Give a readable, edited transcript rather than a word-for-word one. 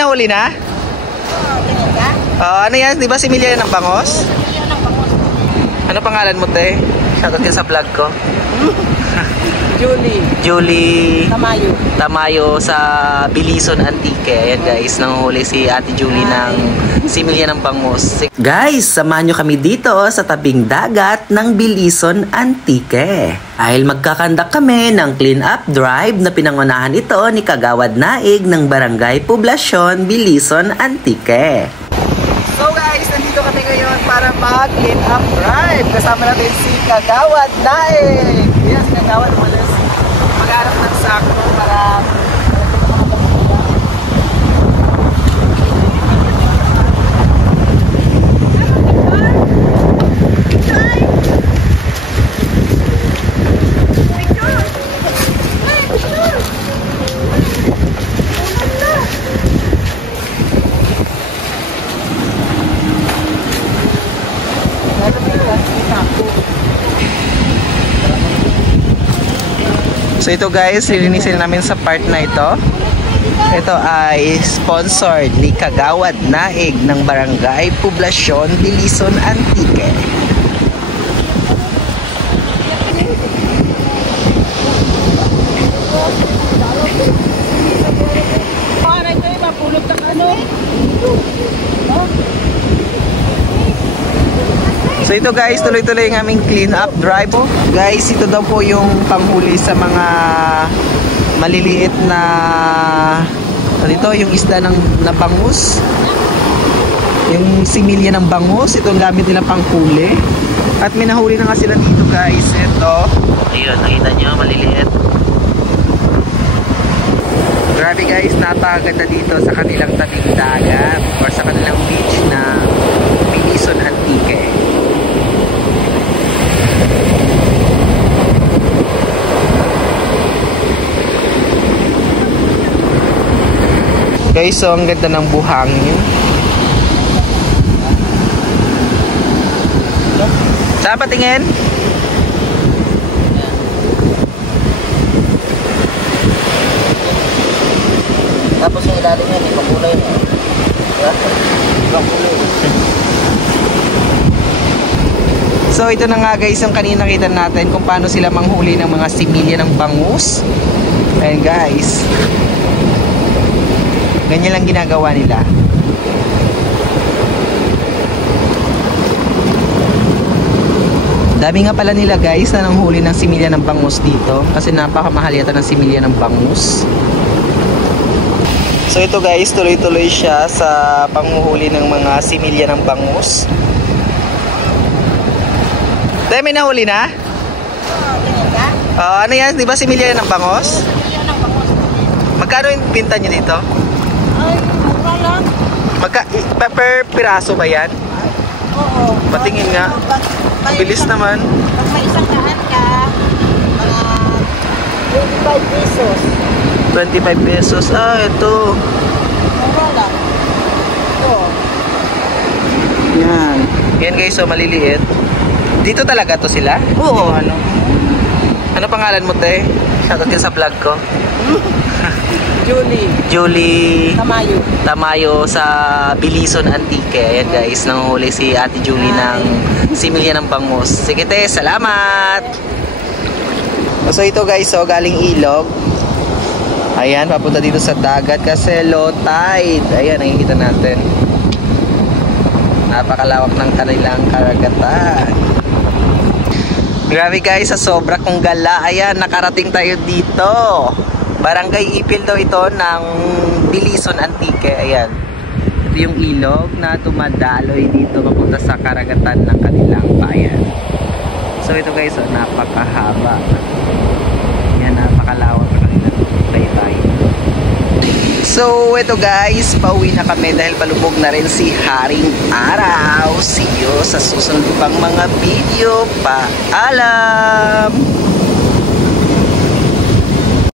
nahuli na? Oo, tingin ka? Ano yan? Di ba si Milya ng Bangos? Yan ang bangos. Ano pangalan mo, te? Shoutout ka sa vlog ko. Julie Tamayo sa Bilison Antique. Ayan guys, nanguhuli si Ate Julie ng similya ng bangus. Guys, samahan nyo kami dito sa tabing dagat ng Bilison Antique. Dahil magkakandak kami ng clean up drive na pinangunahan ito ni Kagawad Naig ng Barangay Poblasyon, Bilison Antique. So guys, nandito kami ngayon para mag-clean up drive. Kasama natin si Kagawad Naig. Yes, Kagawad, malas mag-arap ng sakto para So ito guys, lilinisin namin sa part na ito. Ito ay sponsored ni Kagawad Naig ng Barangay Poblasyon, Bilison Antique. So ito guys, tuloy-tuloy yung aming clean up drive. Guys, ito daw po yung panghuli sa mga maliliit na yung isda ng bangus. Yung similya ng bangus, ito ang gamit nila panghuli. At may nahuli na nga sila dito guys. Ito. Ayun, nakita nyo, maliliit. Grabe guys, napakaganda dito sa kanilang tabing dagat or sa kanilang beach na Bilison Antique. Guys, so ang ganda ng buhangin. Saan patingin? Tapos yung ilalim yan, ipakulay na. Ipakulay. So ito na nga guys, yung kanina nakita natin kung paano sila manghuli ng mga similya ng bangus. Ayan guys. Ganyan lang ginagawa nila. Dami nga pala nila guys na nanghuli ng similya ng bangus dito. Kasi napakamahal yata ng similya ng bangus. So ito guys, tuloy-tuloy siya sa panghuhuli ng mga similya ng bangus. Dahil may nahuli na? Oo, tingin ka? Ano yan? Di ba similya ng bangus? Yan ang bangos. Magkano yung pinta nyo dito? Ay, mura lang. Per piraso ba yan? Oo. Patingin nga. Bilis naman. Pag may isang daan ka, mga 25 pesos. 25 pesos. Ito. Mura lang. Ito. Yan. Yan guys, so maliliit. Dito talaga to sila? Oo. Ano pangalan mo, te? Shoutout ka sa vlog ko. Julie Tamayo sa Bilison Antique. Ayan guys, nanguhuli si Ate Julie ng similya ng bangus. Sige te, salamat! So ito guys, so galing ilog. Ayan, papunta dito sa dagat kasi low tide. Ayan, nakikita natin. Napakalawak ng kanilang karagatan. Grabe guys, sa sobra kong gala. Ayan, nakarating tayo dito. Barangay Ipil daw ito ng Bilison Antique. Ayan. Ito yung ilog na tumadaloy dito papunta sa karagatan ng kanilang bayan. So ito guys, so, napakahaba. Ayan, napakalawak ng kanilang baybayin. So ito guys, pauwi na kami dahil palubog na rin si Haring Araw. See you sa susunod pang mga video. Paalam!